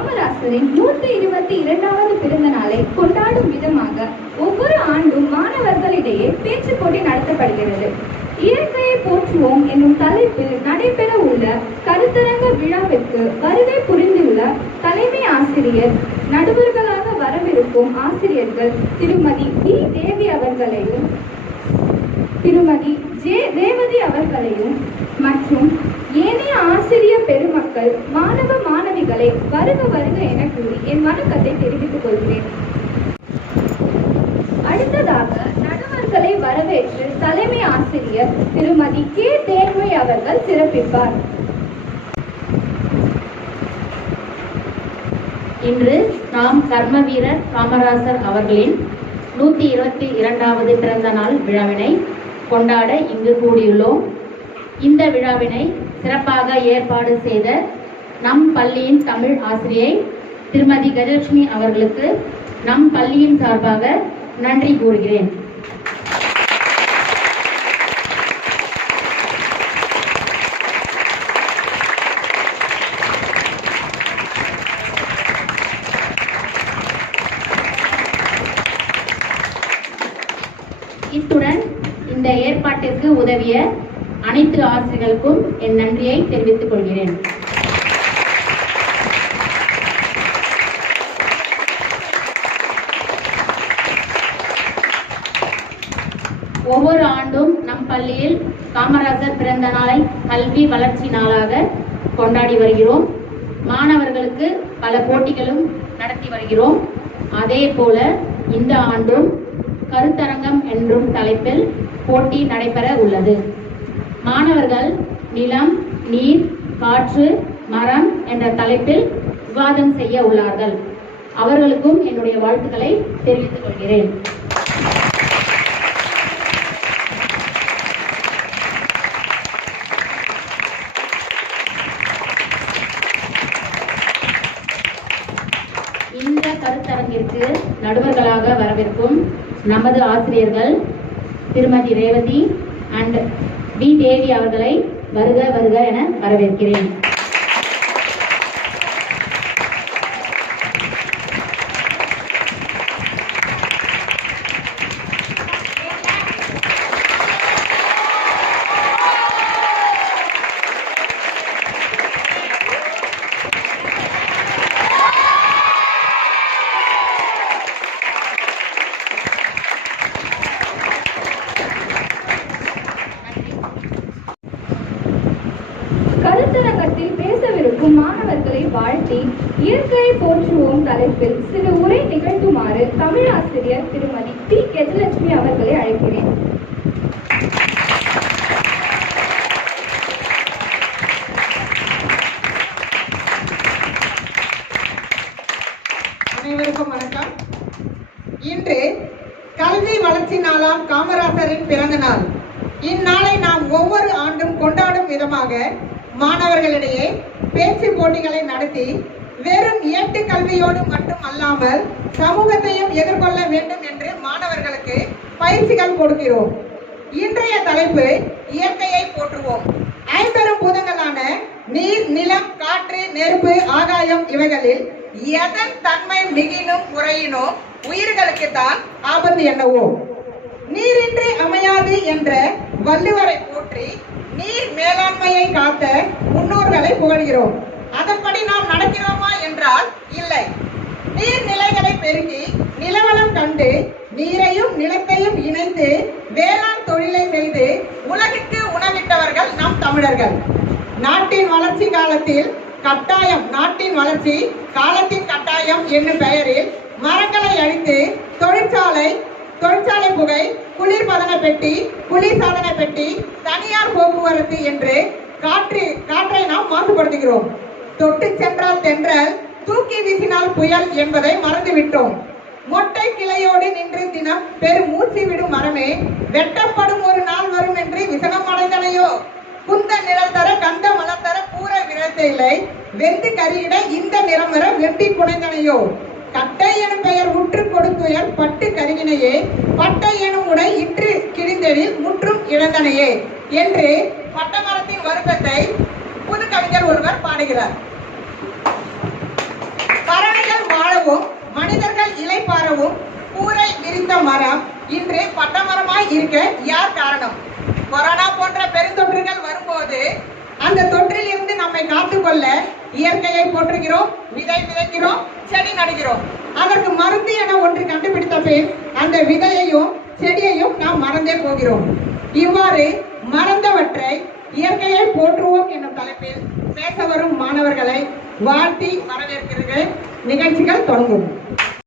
காமராசரின் நூற்றி இருபத்தி இரண்டாவது பிறந்த நாளை கொண்டாடும் விதமாக ஒவ்வொரு ஆண்டும் மாணவர்களிடையே பேச்சு போட்டி நடத்தப்படுகிறது. இயற்கையை போற்றுவோம் என்னும் தலைப்பில் நடைபெற உள்ள கருத்தரங்க விழாவிற்கு வருகை புரிந்துள்ள தலைமை ஆசிரியர் நடுவர்களாக வரவிருக்கும் ஆசிரியர்கள் திருமதி டி தேவி அவர்களையும் திருமதி ஜே ரேவதி அவர்களையும் மற்றும் ஏனைய ஆசிரியர் பெருமக்கள் மாணவ மாணவிகளை வருக வருக என கூறி என் வணக்கத்தை தெரிவித்துக் கொள்கிறேன். அடுத்ததாக நடுவர்களை வரவேற்று தலைமை ஆசிரியர் திருமதி கே. தேர்மை அவர்கள் சிறப்பிப்பார். இன்று நாம் கர்ம வீரர் காமராசர் அவர்களின் நூற்றி இருபத்தி இரண்டாவது பிறந்த நாள் விழாவினை கொண்டாட இங்கு கூடியுள்ளோம். இந்த விழாவினை சிறப்பாக ஏற்பாடு செய்த நம் பள்ளியின் தமிழ் ஆசிரியை திருமதி கஜலட்சுமி அவர்களுக்கு நம் பள்ளியின் சார்பாக நன்றி கூறுகிறேன். உதவிய அனைத்து ஆசிரியர்களுக்கும் என் நன்றியை தெரிவித்துக் கொள்கிறேன். ஒவ்வொரு ஆண்டும் நம் பள்ளியில் காமராஜர் பிறந்த நாளை கல்வி வளர்ச்சி நாளாக கொண்டாடி வருகிறோம். மாணவர்களுக்கு பல போட்டிகளும் நடத்தி வருகிறோம். அதே போல இந்த ஆண்டும் கருத்தரங்கம் என்றும் தலைப்பில் போட்டி நடைபெற உள்ளது. மாணவர்கள் நிலம் நீர் காற்று மரம் என்ற தலைப்பில் விவாதம் செய்ய உள்ளார்கள். அவர்களுக்கும் என்னுடைய வாழ்த்துக்களை தெரிவித்துக் கொள்கிறேன் இந்த கருத்தரங்கிற்கு நடுவர்களாக வரவிருக்கும் நமது ஆசிரியர்கள் திருமதி ரேவதி அண்ட் வி தேவி அவர்களை வருக வருக என வரவேற்கிறேன் கருத்தரங்கத்தில் பேசவிருக்கும் மாணவர்களை வாழ்த்தி இயற்கையை போற்றுவோம் தலைப்பில் சில உரை நிகழ்த்துமாறு தமிழாசிரியர் திருமதி பி கெஜலட்சுமி அவர்களை அழைக்கிறேன். அனைவருக்கும் வணக்கம். இன்று கல்வி வளர்ச்சி நாளாம் காமராசரின் பிறந்த நாள். இந்நாளை நாம் ஒவ்வொரு ஆண்டும் கொண்டாடும் விதமாக மாணவர்களிடையே பேச்சு போட்டிகளை நடத்தி வெறும் ஏட்டு கல்வியோடு மட்டும் அல்லாமல் சமூகத்தையும் எதிர்கொள்ள வேண்டும் என்று மாணவர்களுக்கு பயிற்சிகள் கொடுக்கிறோம். இன்றைய தலைப்பு இயற்கையை போற்றுவோம். ஐம்பெரும் பூதங்களான நீர் நிலம் காற்று நெருப்பு ஆகாயம் இவைகளில் எதன் தன்மை மிகினும் குறையினோ உயிர்களுக்கு தான் ஆபத்து என்னவோ? நீரின்றி அமையாது என்ற வள்ளுவரை போற்றி நீர் மேலாண்மையை காத்த முன்னோர்களை புகழ்கிறோம். அதன்படி நாம் நடக்கிறோமா? என்றால் இல்லை. நீர்நிலைகளை பெருகி நிலவளம் கண்டு நீரையும் நிலத்தையும் இணைத்து வேளாண் தொழிலை செய்து உலகிற்கு உணவிட்டவர்கள் நம் தமிழர்கள். நாட்டின் வளர்ச்சி காலத்தில் கட்டாயம் நாட்டின் வளர்ச்சி காலத்தின் கட்டாயம் என்னும் பெயரில் மரங்களை அழித்து தொழிற்சாலை தொழிற்சாலை புகை குளிர்பதன பெட்டி குளிர்சாதன பெட்டி தனியார் போக்குவரத்து என்று காற்று காற்றை நாம் மாசுபடுத்துகிறோம். தொட்டு சென்றால் தென்றல் தூக்கி வீசினால் புயல் என்பதை மறந்துவிட்டோம். மொட்டை கிளையோடு நின்று தினம் பெரு மூச்சு விடும் மரமே வெட்டப்படும் ஒரு நாள் வரும் என்று விசனம் அடைந்தனையோ குந்த நிழல் தர கந்த மலர் தர பூர விரத்தில்லை வெந்து கரியிட இந்த நிறம் வர வெட்டி குடைந்தனையோ கட்டை எனும் பெயர் உற்று கொடுத்துயர் பட்டு கருகினையே பட்டை எனும் உடை இற்று கிழிந்தெழில் முற்றும் இழந்தனையே? என்று பட்டமரத்தின் வருத்தத்தை புது கவிஞர் ஒருவர் பாடுகிறார். இன்று பட்டமரமாய் இருக்க யார் காரணம்? கொரோனா போன்ற பெருந்தொற்றுகள் வரும்போது அந்த தொற்றில் இருந்து நம்மை காத்துக்கொள்ள இயற்கையை போற்றுகிறோம் விதை விதைக்கிறோம் செடி நடுகிறோம். அதற்கு மருந்து என ஒன்று கண்டுபிடித்த பின் அந்த விதையையும் செடியையும் நாம் மறந்தே போகிறோம். இவ்வாறு மறந்தவற்றை இயற்கையை போற்றுவோம் என்னும் தலைப்பில் பேச வரும் மாணவர்களை வாழ்த்தி வரவேற்கிறது நிகழ்ச்சிகள் தொடங்கும்.